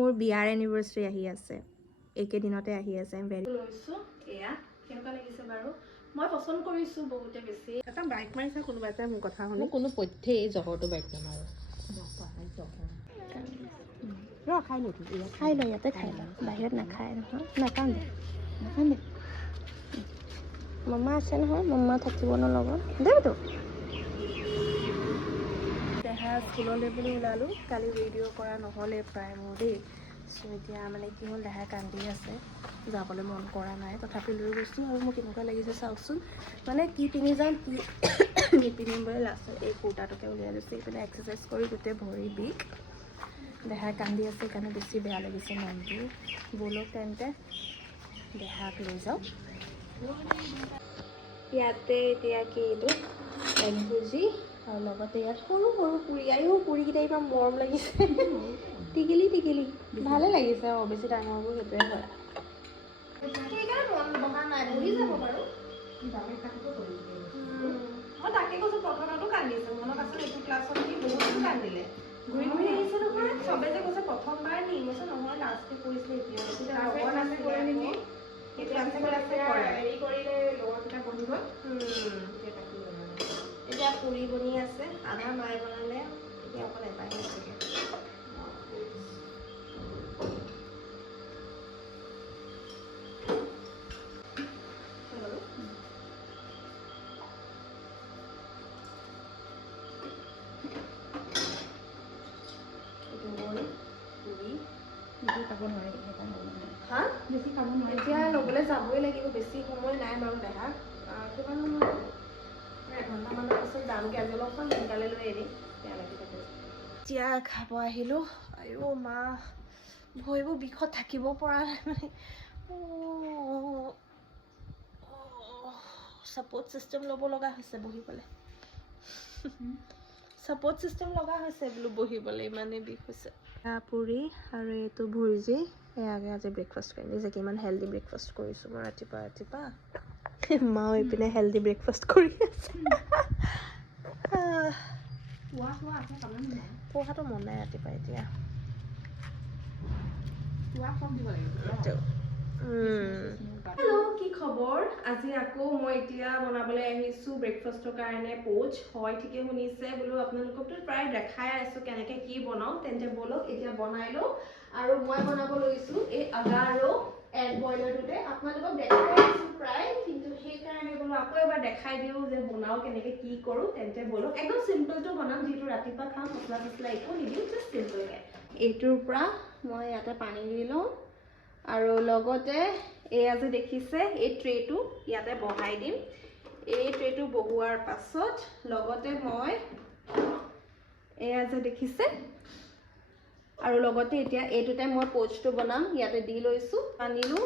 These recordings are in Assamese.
মোৰ বিয়াৰ এনিভাৰ্চাৰি আহি আছে, একেদিনতে আহি আছে। আমি লৈছোঁ এয়া কেনেকুৱা লাগিছে বাৰু? মই পচন্দ কৰিছোঁ বহুতে বেছি। এটা বাইক মাৰিছে কোনোবা এটা মোৰ কথা শুনি। কোনো পথ্যে এই জহৰটো বাইক নামাৰো। খাই ল ইয়াতে খাই ল, বাহিৰত নাখায় নহয়। নাকান্দে নাকান্দে, মামা আছে নহয়, মামা থাকিব ন লগত। দেতো দেহা স্কুললৈ বুলি ওলালোঁ। কালি ভিডিঅ' কৰা নহ'লে প্ৰায় মোৰ দেই। চ' এতিয়া মানে কি হ'ল, দেহাই কান্দি আছে, যাবলৈ মন কৰা নাই, তথাপি লৈ গৈছোঁ। আৰু মোৰ কেনেকুৱা লাগিছে চাওকচোন, মানে কি পিন্ধি যাম কি নিপিন্ধিম বুলি লাষ্টত এই কুৰ্তাটোকে উলিয়াই লৈছোঁ। এইপিনে এক্সাৰচাইজ কৰি গোটেই ভৰি বিষ, দেহাই কান্দি আছে, সেইকাৰণে বেছি বেয়া লাগিছে মনটো। ব'লক তেন্তে দেহাক লৈ যাওঁ। ইয়াতে এতিয়া কি এইটো এগ ভুজি, আৰু লগতে ইয়াত সৰু সৰু পুৰি। আয়ো পুৰিকেইটা ইমান মৰম লাগিছে, টিকিলি টিকিলি, ভালে লাগিছে। বেছি ডাঙৰবোৰ সেইটোৱে হয়। সেইকাৰণে মন বহা নাই, বহি যাব বাৰু। মই তাকে কৈছোঁ, প্ৰথমতো কান্দিছে, মনত আছে এইটো ক্লাছত সি বহুতো কান্দিলে। ঘূৰি ঘূৰি আহিছে নহয়, চবে যে কৈছে প্ৰথমবাৰ নি কৈছে নহয়, লাষ্টে কৰিছে। এতিয়া লগৰ নাছিলে নেকি, সেইটো আছে হেৰি কৰিলে লগৰকেইটা বহি গ'ল। এতিয়া পুৰি বনি আছে, আধা মায়ে বনালে, এতিয়া অকল এটাই হৈছেগে। এতিয়া ল'বলৈ যাবই লাগিব, বেছি সময় নাই বাৰু দেহাক। কিমান সময়, এঘণ্টামানৰ পিছত যামগৈ। আজি অলপমান সোনকালে লৈ এৰিম, বেয়া লাগি থাকে। এতিয়া খাব আহিলোঁ। আইও মা, ভৰিবোৰ বিষত থাকিব পৰা নাই মানে। ছাপৰ্ট ছিষ্টেম ল'ব লগা হৈছে বহিবলৈ। ছাপৰ্ট ছিষ্টেম লগা হৈছে বোলো বহিবলৈ, ইমানেই বিষ হৈছে। পুৰি আৰু এইটো ভুজি, এয়াগে আজি ব্ৰেকফাষ্ট কৰিম। যে কিমান হেল্ডি ব্ৰেকফাষ্ট কৰিছোঁ মই ৰাতিপুৱা। মাও এইপিনে হেল্ডি ব্ৰেকফাষ্ট কৰি আছে। পোহাটো মন নাই ৰাতিপুৱা এতিয়া। হেল্ল', কি খবৰ? আজি আকৌ মই এতিয়া বনাবলৈ আহিছোঁ ব্ৰেকফাষ্টৰ কাৰণে পোচ। হয় ঠিকে শুনিছে, বোলো আপোনালোককতো প্ৰায় দেখাই আছোঁ কেনেকৈ কি বনাওঁ। তেন্তে ব'লক এতিয়া বনাই লওঁ। আৰু মই বনাব লৈছোঁ এই আদা আৰু এগ বইলাৰটোতে। আপোনালোকক দেখাই আছোঁ প্ৰায়, কিন্তু সেইকাৰণে বোলো আকৌ এবাৰ দেখাই দিওঁ যে বনাওঁ কেনেকৈ কি কৰোঁ। তেন্তে ব'লক, একদম চিম্পলটো বনাম, যিহেতু ৰাতিপুৱা খাম। মছলা চছলা একো নিদিওঁ, জাষ্ট চিম্পলকৈ। এইটোৰ পৰা মই ইয়াতে পানী দি লওঁ, আৰু লগতে এয়া যে দেখিছে এই ট্ৰেটো ইয়াতে বহাই দিম। এই ট্ৰেটো বহোৱাৰ পাছত লগতে মই এয়া যে দেখিছে, আৰু লগতে এতিয়া এইটোতে মই পোচটো বনাম, ইয়াতে দি লৈছোঁ। আনিলোঁ,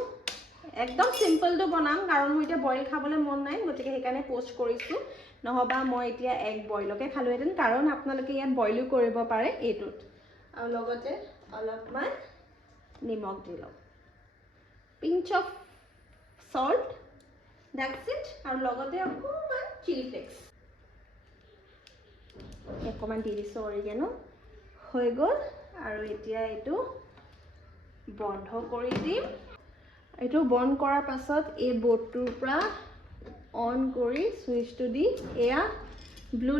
একদম চিম্পলটো বনাম, কাৰণ মোৰ এতিয়া বইল খাবলৈ মন নাই, গতিকে সেইকাৰণে পোচ কৰিছোঁ। নহ'বা মই এতিয়া এগ বইলকে খালোহেঁতেন, কাৰণ আপোনালোকে ইয়াত বইলো কৰিব পাৰে এইটোত। আৰু লগতে অলপমান নিমখ দি লওঁ, pinch of salt, that's it. আৰু লগতে অকণমান চিলি ফ্লেক্স অকণমান দি দিছোঁ, অৰিগেনো। হৈ গ'ল। আৰু এতিয়া এইটো বন্ধ কৰি দিম। এইটো বন্ধ কৰাৰ পাছত এই বৰ্ডটোৰ পৰা অন কৰি ছুইচটো দি এয়া ব্লু,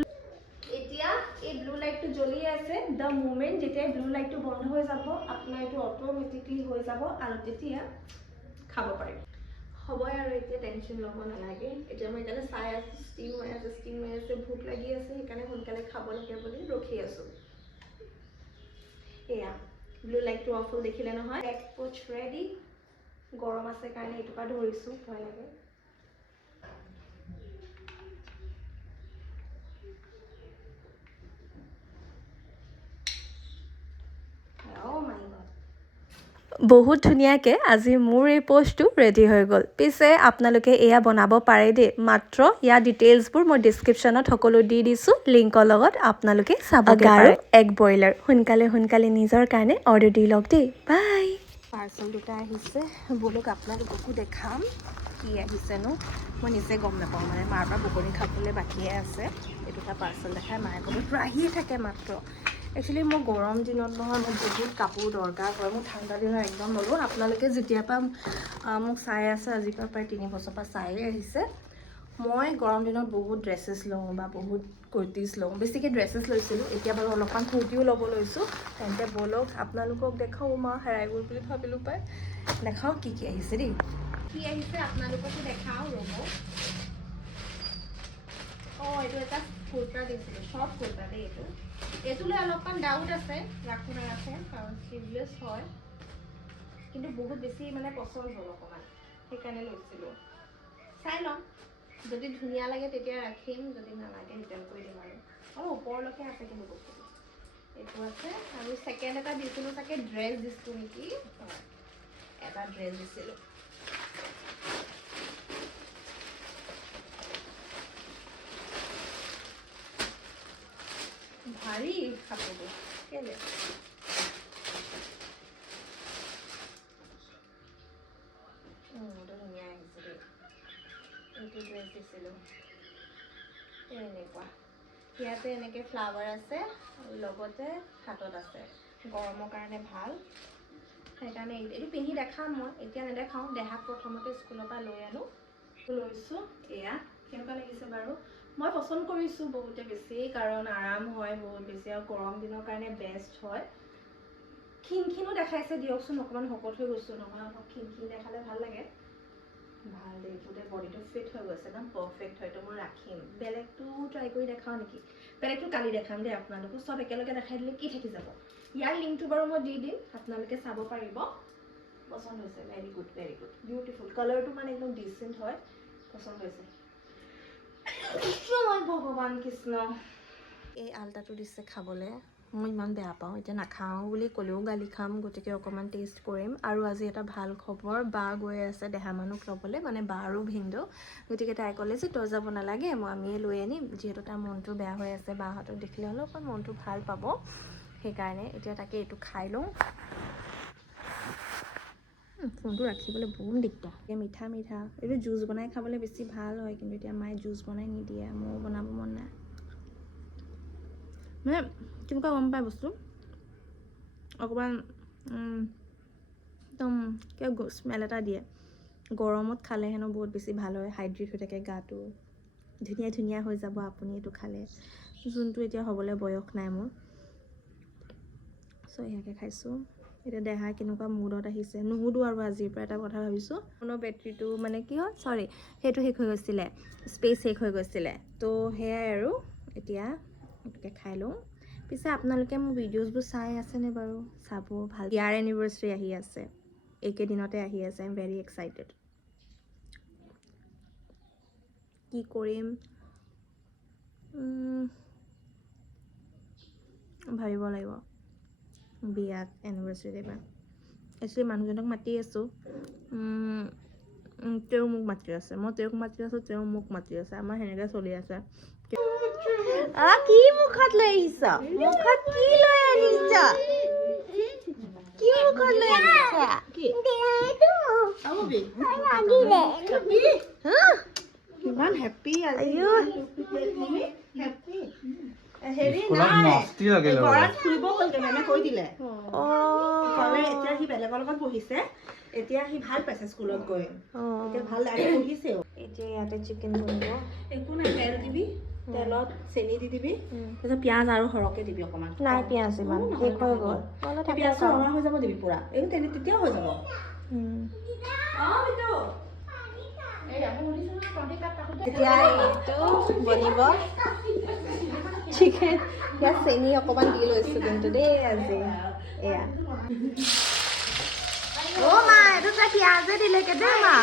এতিয়া এই ব্লু লাইটটো জ্বলি আছে। দ্য মোমেণ্ট যেতিয়া ব্লু লাইটটো বন্ধ হৈ যাব, আপোনাৰ এইটো অট'মেটিকলি হৈ যাব, আৰু তেতিয়া খাব পাৰিম। হ'বই আৰু এতিয়া টেনশ্যন ল'ব নালাগে। এতিয়া মই সেইকাৰণে চাই আছোঁ, ষ্টিম হৈ আছে, ভোক লাগি আছে, সেইকাৰণে সোনকালে খাব লাগে বুলি ৰখি আছোঁ। এয়া ব্লু লাইটটো অফ হ'ল, দেখিলে নহয়। এগ পোচ ৰেডি। গৰম আছে কাৰণে এইটোৰ পৰা ধৰিছোঁ, ভয় লাগে। বহুত ধুনীয়াকৈ আজি মোৰ এই পোষ্টটো ৰেডি হৈ গ'ল। পিছে আপোনালোকে এয়া বনাব পাৰে দেই, মাত্ৰ ইয়াৰ ডিটেইলছবোৰ মই ডিছক্ৰিপশ্যনত সকলো দি দিছোঁ লিংকৰ লগত, আপোনালোকে চাবগৈ পাৰে। এগ ব্ৰইলাৰ সোনকালে নিজৰ কাৰণে অৰ্ডাৰ দি লওক দেই। বাই। পাৰ্চেল দুটা আহিছে, ব'লক আপোনালোককো দেখাম কি আহিছেনো। মই নিজে গম নাপাওঁ, মানে মাৰ পৰা বকনি খাবলৈ বাকীয়ে আছে। এই দুটা পাৰ্চেল দেখাই মায়ে ক'ব তোৰ আহিয়ে থাকে মাত্ৰ। একচুৱেলি মোৰ গৰম দিনত নহয় মোক বহুত কাপোৰ দৰকাৰ হয়, মোৰ ঠাণ্ডা দিনত একদম নলওঁ। আপোনালোকে যেতিয়াৰ পৰা মোক চাই আছে, আজিৰ পৰা প্ৰায় 3 বছৰৰ পৰা চায়ে আহিছে, মই গৰম দিনত বহুত ড্ৰেছেছ লওঁ বা বহুত কুৰ্তিজ লওঁ, বেছিকৈ ড্ৰেছেছ লৈছিলোঁ। এতিয়া বাৰু অলপমান কুৰ্তিও ল'ব লৈছোঁ। তেন্তে ব'লক আপোনালোকক দেখাওঁ, মা হেৰাই গ'ল বুলি ভাবিলোঁ পাই। দেখাওঁ কি কি আহিছে দেই, কি আহিছে আপোনালোককো দেখাওঁ ৰ'ব। অঁ, এইটো এটা কুৰ্তা দিছিলোঁ, শ্বৰ্ট কুৰ্তা দেই। এইটোলৈ অলপমান ডাউট আছে, ৰাখোঁ নাৰাখোঁ, কাৰণ শ্লিভলেছ হয়, কিন্তু বহুত বেছি মানে পচন্দ হ'ল অকণমান, সেইকাৰণে লৈছিলোঁ। চাই ল'ম, যদি ধুনীয়া লাগে তেতিয়া ৰাখিম, যদি নালাগে ৰিটাৰ্ণ কৰি দিম আৰু। অলপ ওপৰলৈকে আছে কিন্তু বস্তুটো। এইটো আছে আৰু ছেকেণ্ড এটা দিছিলোঁ, চাগে ড্ৰেছ দিছিলোঁ নেকি, এটা ড্ৰেছ দিছিলোঁ। ভাৰী কাপোৰটো কেলে এইটো ধুনীয়া আহিছে দেই। এইটো ড্ৰেছ দিছিলোঁ এনেকুৱা, ইয়াতে এনেকৈ ফ্লাৱাৰ আছে আৰু লগতে হাতত আছে, গৰমৰ কাৰণে ভাল। সেইকাৰণে এইটো পিন্ধি দেখাম মই, এতিয়া নেদেখাওঁ। দেহাক প্ৰথমতে স্কুলৰ পৰা লৈ আনো, লৈছোঁ। এয়া কেনেকুৱা লাগিছে বাৰু? মই পচন্দ কৰিছোঁ বহুতে বেছি, কাৰণ আৰাম হয় বহুত বেছি আৰু গৰম দিনৰ কাৰণে বেষ্ট হয়। ক্ষীণো দেখাইছে দিয়কচোন, অকণমান শকত হৈ গৈছোঁ নহয়, অলপ ক্ষীণ দেখালে ভাল লাগে। ভাল দেই, গোটেই বডিটো ফিট হৈ গৈছে, একদম পাৰফেক্ট হয়। এইটো মই ৰাখিম। বেলেগটো ট্ৰাই কৰি দেখাওঁ নেকি? বেলেগটো কালি দেখাম দেই আপোনালোকক, চব একেলগে দেখাই দিলে কি থাকি যাব। ইয়াৰ লিংকটো বাৰু মই দি দিম, আপোনালোকে চাব পাৰিব। পচন্দ হৈছে, very good very good, beautiful. কালাৰটো মানে একদম ডিচেণ্ট হয়, পচন্দ হৈছে। ভগৱান কৃষ্ণ, এই আলতাটো দিছে খাবলৈ, মই ইমান বেয়া পাওঁ। এতিয়া নাখাওঁ বুলি ক'লেও গালি খাম, গতিকে অকণমান টেষ্ট কৰিম। আৰু আজি এটা ভাল খবৰ, বা গৈ আছে দেহা মানুহক ল'বলৈ, মানে বা আৰু ভিনদেউ। গতিকে তাই ক'লে যে তই যাব নালাগে, আমিয়ে লৈ আনিম, যিহেতু তাৰ মনটো বেয়া হৈ আছে, বাহঁতক দেখিলে অলপমান মনটো ভাল পাব। সেইকাৰণে এতিয়া তাকে এইটো খাই লওঁ। ফোনটো ৰাখিবলৈ বহুত দিগদাৰ, এতিয়া মিঠা মিঠা। এইটো জুচ বনাই খাবলৈ বেছি ভাল হয়, কিন্তু এতিয়া মায়ে জুচ বনাই নিদিয়ে, মোৰ বনাব মন নাই। মানে কেনেকুৱা গম পায় বস্তু, অকণমান একদম কিবা স্মেল এটা দিয়ে। গৰমত খালে হেনো বহুত বেছি ভাল হয়, হাইড্ৰেট হৈ থাকে গাটো, ধুনীয়া ধুনীয়া হৈ যাব আপুনি এইটো খালে, যোনটো এতিয়া হ'বলৈ বয়স নাই মোৰ। চ' ইয়াকে খাইছোঁ। এতিয়া দেহা কেনেকুৱা মুডত আহিছে, নুসুধোঁ আৰু আজিৰ পৰা। এটা কথা ভাবিছোঁ, ফোনৰ বেটেৰীটো মানে কি হ'ল, চৰি, সেইটো শেষ হৈ গৈছিলে, স্পেচ শেষ হৈ গৈছিলে। তো সেয়াই আৰু, এতিয়া গতিকে খাই লওঁ। পিছে আপোনালোকে মোৰ ভিডিঅ'জবোৰ চাই আছেনে বাৰু? চাব ভাল। ইয়াৰ এনিভাৰ্চাৰী আহি আছে, এইকেইদিনতে আহি আছে। I am very excited. কি কৰিম ভাবিব লাগিব, বিয়াত এনিভাৰ্চাৰীত এবাৰ। একচুৱেলি মানুহজনক মাতি আছোঁ, তেওঁ মোক মাতি আছে, মই তেওঁক মাতি আছোঁ, তেওঁ মোক মাতি আছে, আমাৰ সেনেকৈ চলি আছে। কি মুখত লৈ আহিছ? মুখত কি লৈ আনিছ? কি মুখত লৈ আনিছ? কিমান হেপী আজি। হেৰি নাই, ঘৰত ফুৰিব গ'লগে, মেমে কৈ দিলে। এতিয়া সি বেলেগৰ লগত পঢ়িছে, এতিয়া সি ভাল পাইছে স্কুলত গৈ, এতিয়া ভাল লাগে, পঢ়িছেও। এতিয়া ইয়াতে চিকেন বনিব, একো নাই, তেল দিবি, তেলত চেনি দি দিবি, তাৰপিছত পিঁয়াজ আৰু সৰহকৈ দিবি অকণমান। নাই পিঁয়াজ ইমান শেষ হৈ গ'ল, পিঁয়াজটো ৰঙা হৈ যাব দিবি পুৰা, এই তেতিয়াও হৈ যাব। এতিয়া এইটো বনিব চিকেন। ইয়াত চেনি অকণমান দি লৈছোঁ কিন্তু দেই আজি। এয়া অ' মা, এইটো তাই পিঁয়াজে দিলেগে দেই মা।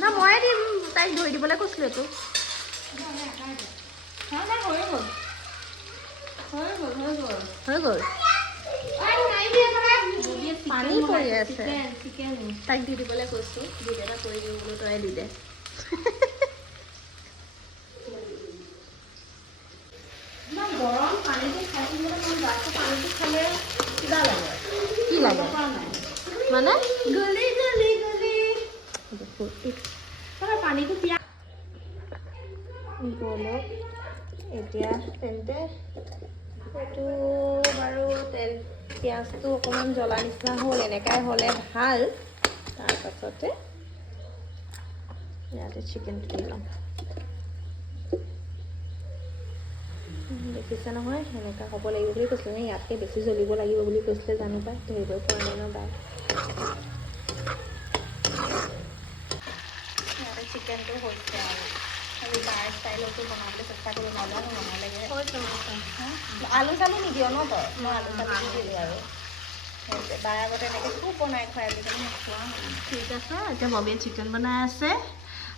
না ময়ে দিম, তাইক ধৰি দিবলৈ কৈছিলোঁ এইটো। হৈ গ'ল। পানী পৰি আছে, তাইক দি দিবলৈ কৈছোঁ, ভিডিঅ' এটা কৰি দিওঁ বোলো, তই দি দে। ইমান গৰম, পানীটো খাই থাকিবলৈ মন যায়, পানীটো খালে কিবা লাগে। কি লাগে মানে? গলি গলি গলি পানীটো পিয়া গ'ল। এতিয়া তেন্তে এইটো বাৰু তেল পিঁয়াজটো অকণমান জ্বলা নিচিনা হ'ল, এনেকাই হ'লে ভাল। তাৰপাছতে ইয়াতে চিকেনটো দি ল'ম। দেখিছে নহয়, সেনেকা হ'ব লাগিব বুলি কৈছিলে নে ইয়াতকৈ বেছি জ্বলিব লাগিব বুলি কৈছিলে, জানো পাই ধৰিবই পৰা নাই ন বাই। ইয়াতে চিকেনটো হৈছে আৰু খালি বাৰ ষ্টাইলতো বনাবলৈ চেষ্টা কৰোঁ, নাজানো নহ'লেগে। আলু চালু নিদিয় ন তই? মই আলু চালু দি দিলোঁ আৰু বাৰ আগতে এনেকৈ খুব বনাই খুৱাই বুলি মই খোৱা হ'ল। ঠিক আছে, এতিয়া ববিয়ে চিকেন বনাই আছে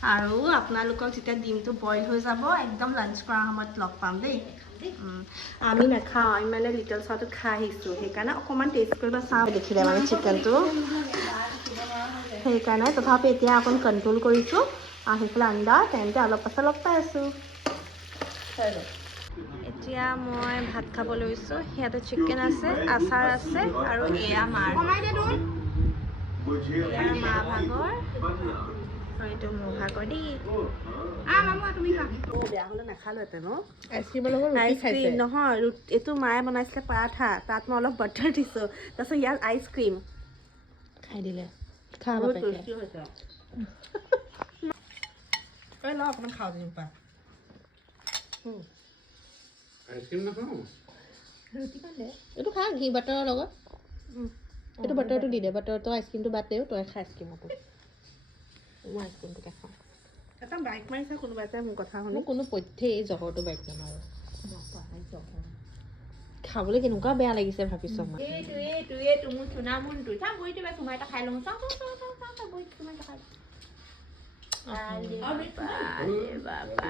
আৰু আপোনালোকক যেতিয়া ডিমটো বইল হৈ যাব একদম লাঞ্চ কৰাৰ সময়ত লগ পাম দেই। আমি নাখাওঁ, আমি মানে লিটল চাউটোত খাই আহিছোঁ, সেইকাৰণে অকণমান টেষ্ট কৰিব চাওঁ দেখিলে মানে চিকেনটো, সেইকাৰণে তথাপি এতিয়া অকণ কণ্ট্ৰল কৰিছোঁ। আৰু সেইফালে আন্দা তেন্তে অলপ পাছত লগ পাই আছোঁ। এতিয়া মই ভাত খাব লৈছোঁ। ইয়াতে চিকেন আছে, আচাৰ আছে আৰু এয়া মাৰ ভাগৰ আৰু এইটো মোৰ ভাগৰ দেই। বেয়া হ'লে নাখালোহেঁতেন ন। আইচক্ৰীমৰ লগত ৰুটি খাইছে। আইচক্ৰীম নহয়, এইটো মায়ে বনাইছিলে পৰাঠা, তাত মই অলপ বাটাৰ দিছোঁ, তাৰপিছত ইয়াত আইচক্ৰীম খাই দিলে। খা বহুত বাপেকে। টেষ্টি হৈছে। এই ল অকণমান খাওঁ যেনিবা। আইচক্ৰীম নাখাওঁ। ৰুটিখন দে। এইটো খা ঘি বাটাৰৰ লগত। এইটো বাটাৰটো দি দে, বাটাৰটো আইচক্ৰীমটো বাদ দেও, তই খা আইচক্ৰীমটো। মই আইচক্ৰীমটোকে খাওঁ। এটা বাইক মাৰিছে কোনোবা এটাই মোৰ কথা শুনি। মোক কোনো পথ্যেই এই জহৰটো বাইক নামাৰো। খাবলৈ কেনেকুৱা বেয়া লাগিছে ভাবিছ মই। এইটো মোৰ চুনা মুনটো চা বহিটো বা তোমাৰ এটা খাই লওঁ। চাওঁ বহি তোমাৰ এটা খাই লওঁ। বাবা